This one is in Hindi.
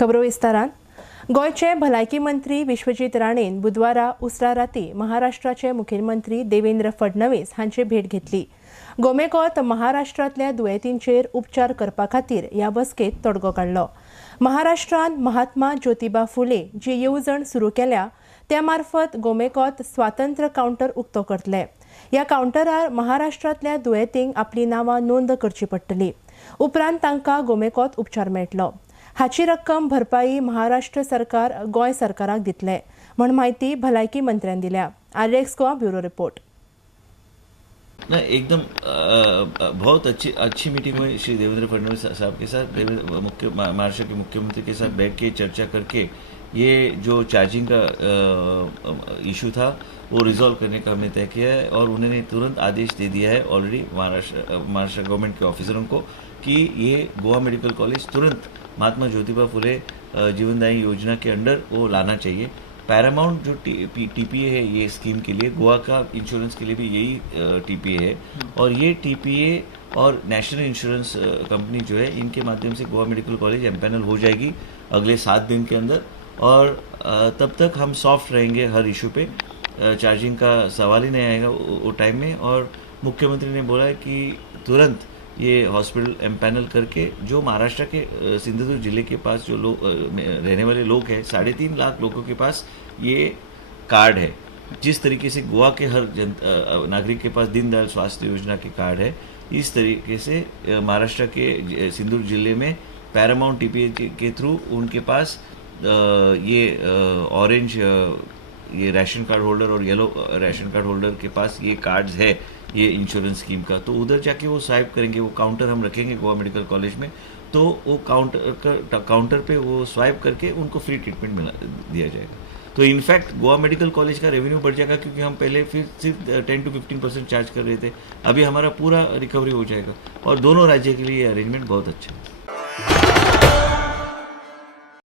खबरो विस्तारान गोयचे भलायकी मंत्री विश्वजीत राणेन बुधवारा उसरा राती महाराष्ट्राचे मुखेलमंत्री देवेंद्र फडणवीस हांची भेट घेतली। गोमेकोत महाराष्ट्रातल्या दुयेंतींचेर उपचार करपा खातीर ह्या बसकेत तोडगो काडलो। महाराष्ट्रात महात्मा ज्योतिबा फुले जी येवजण सुरू केल्या त्या मार्फत गोमेकोत स्वातंत्र्य काउंटर उक्तो करतले। ह्या काउंटरार महाराष्ट्रातल्या दुयेंतींक आपली नावां नोंद करची पडटली। उपरांत तांकां गोमेकोत उपचार मेळटलो। हाची रक्कम भरपाई महाराष्ट्र सरकार गोय सरकाराक दितले म्हण माहिती भलायकी मंत्र्यान दिल्या। RX Goa bureau report. एकदम बहुत अच्छी मीटिंग हुई श्री देवेंद्र फडणवीस साहब के साथ। महाराष्ट्र के मुख्यमंत्री के साथ बैठ के चर्चा करके ये जो चार्जिंग का इशू था वो रिजॉल्व करने का हमने तय किया है और उन्होंने तुरंत आदेश दे दिया है ऑलरेडी महाराष्ट्र गवर्नमेंट के ऑफिसरों को कि ये गोवा मेडिकल कॉलेज तुरंत महात्मा ज्योतिबा फुले जीवनदायी योजना के अंडर वो लाना चाहिए। पैरामाउंट जो टीपीए है ये स्कीम के लिए, गोवा का इंश्योरेंस के लिए भी यही टीपीए है और ये टीपीए और नेशनल इंश्योरेंस कंपनी जो है इनके माध्यम से गोवा मेडिकल कॉलेज एम्पैनल हो जाएगी अगले 7 दिन के अंदर और तब तक हम सॉफ्ट रहेंगे हर इशू पे। चार्जिंग का सवाल ही नहीं आएगा वो टाइम में और मुख्यमंत्री ने बोला है कि तुरंत ये हॉस्पिटल एम्पैनल करके जो महाराष्ट्र के सिंधुदुर्ग जिले के पास जो लोग रहने वाले लोग हैं 3.5 लाख लोगों के पास ये कार्ड है। जिस तरीके से गोवा के हर नागरिक के पास दीनदयाल स्वास्थ्य योजना के कार्ड है, इस तरीके से महाराष्ट्र के सिंधुदुर्ग जिले में पैरामाउंट टीपीए के थ्रू उनके पास ये ऑरेंज ये राशन कार्ड होल्डर और येलो राशन कार्ड होल्डर के पास ये कार्ड्स है ये इंश्योरेंस स्कीम का, तो उधर जाके वो स्वाइप करेंगे। वो काउंटर हम रखेंगे गोवा मेडिकल कॉलेज में, तो वो काउंटर पे वो स्वाइप करके उनको फ्री ट्रीटमेंट दिया जाएगा। तो इनफैक्ट गोवा मेडिकल कॉलेज का रेवेन्यू बढ़ जाएगा क्योंकि हम पहले फिर सिर्फ 10 to 15% चार्ज कर रहे थे, अभी हमारा पूरा रिकवरी हो जाएगा और दोनों राज्य के लिए ये अरेंजमेंट बहुत अच्छा है।